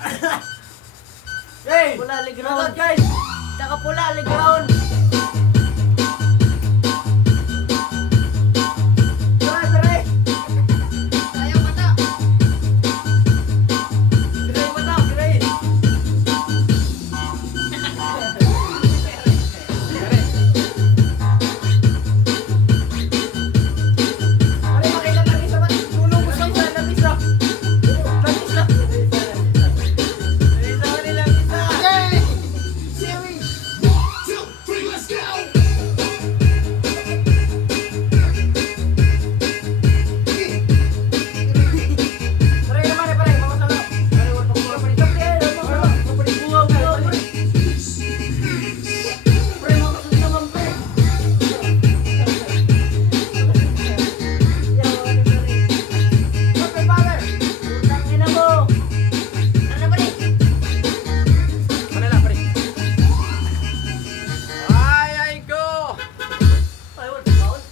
Hey! Pula liground. Guys! Taka pula liground. Pare! Sayang mata. Pare mata! Pare! Pare, makita tayo sa mat. Tulong mo sa labis na. Labis na. Labis na. Yay! Siwi. Pare naman, pare. Mga sa loob. Pare, wala pa pura. Pare, pare. Buhaw, buhaw, pare. Pare, mga kasunod naman, pare. Pare, pare. Utang ina mo. Ano ba rin? Ano lang, pare? Ay, go! Ay, wala pa baon.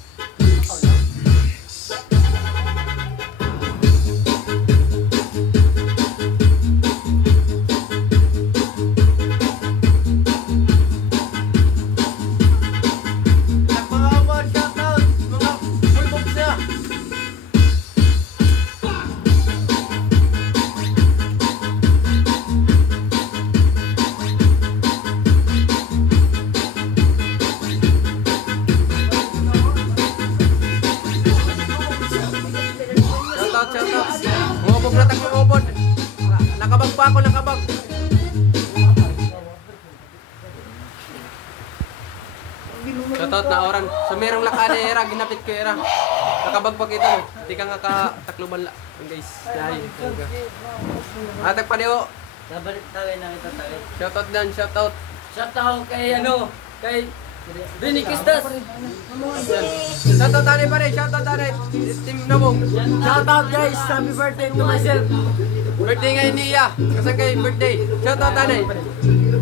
Mga award, shoutout! Mga full box na! Shoutout, shoutout! Umubog na tag umubog! Nakabag pa ako, nakabag! Shoutout na oran. So merong lakane era, ginapit ko era. Nakabagpag ito mo. Hindi ka nga katakluban lang guys. Dahil. Atag pa niyo. Nabalik tayo na kita tayo. Shoutout dan, shoutout. Shoutout kay ano, kay Benny Kistas. Shoutout tani pa rin, shoutout tani. Team Nabong. Shoutout guys, happy birthday to myself. Birthday ngayon niya. Kasi kay birthday. Shoutout tani.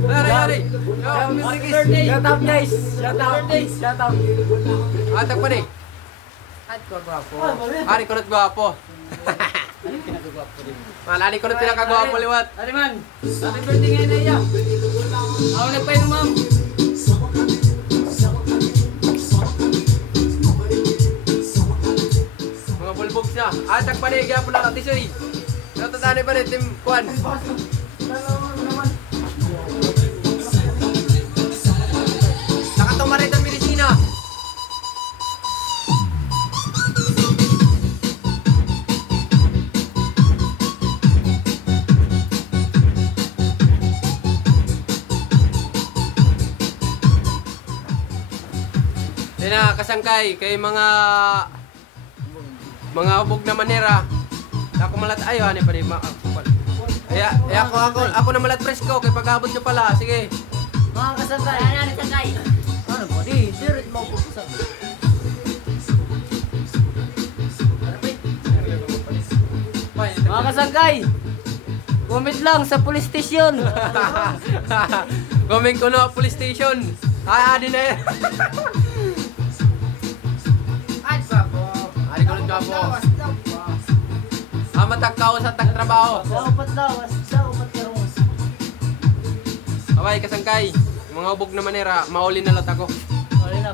Dari, dari. Happy birthday. Shoutout guys. Shoutout. Shoutout. Atag pa rin. At ko gwapo. Ari ko nat gwapo. Malani ko nat pinakagwapo liwat. Ari man, happy birthday ngayon na iya. Ako nagpainom ma'am. Mga bulbog siya. Atag pa rin, gyapo lang katisoy. Shoutout tani pa rin, Team Kwan. Nakatong marit ang medisina. Yan na, kasangkay kay mga ubog na manera. Ako malat ayo ani pa rin ako na malat presko kay pag-abot nyo pala. Sige. Mga kasangkay. Ano kasangkay? Ano ba? Di, dirit mo po sa. Mga kasangkay. Comment lang sa police station. Comment ko na police station. Adi na yan. Ay, babo. Adi ko ng gwapo. Matagkaw sa tagtrabaho. Sa upat lawas, sa upat karong. Abay, kasangkay. Mga ubog na manera, mauli na lot ako.